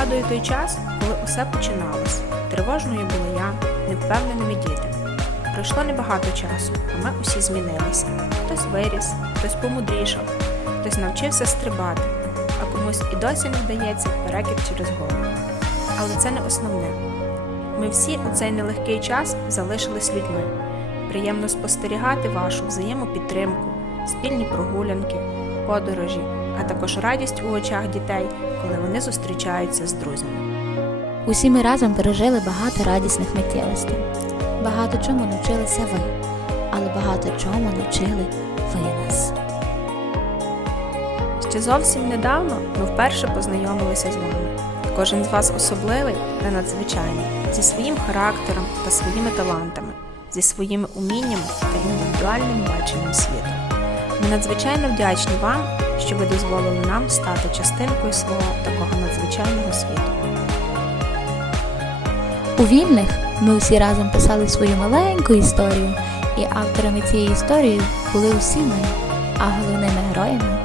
Пригадую той час, коли усе починалось. Тривожною була я, невпевненими діти. Пройшло небагато часу, а ми усі змінилися. Хтось виріс, хтось помудрішав, хтось навчився стрибати, а комусь і досі не вдається перекид через голову. Але це не основне. Ми всі у цей нелегкий час залишились людьми. Приємно спостерігати вашу взаємопідтримку, спільні прогулянки, подорожі, а також радість у очах дітей, коли вони зустрічаються з друзями. Усі ми разом пережили багато радісних миттєвостей. Багато чому навчилися ви, але багато чому навчили ви нас. Ще зовсім недавно ми вперше познайомилися з вами. Кожен з вас особливий та надзвичайний, зі своїм характером та своїми талантами, зі своїми уміннями та індивідуальним баченням світу. Ми надзвичайно вдячні вам, що ви дозволили нам стати частинкою свого такого надзвичайного світу. У вільних ми усі разом писали свою маленьку історію, і авторами цієї історії були усі ми, а головними героями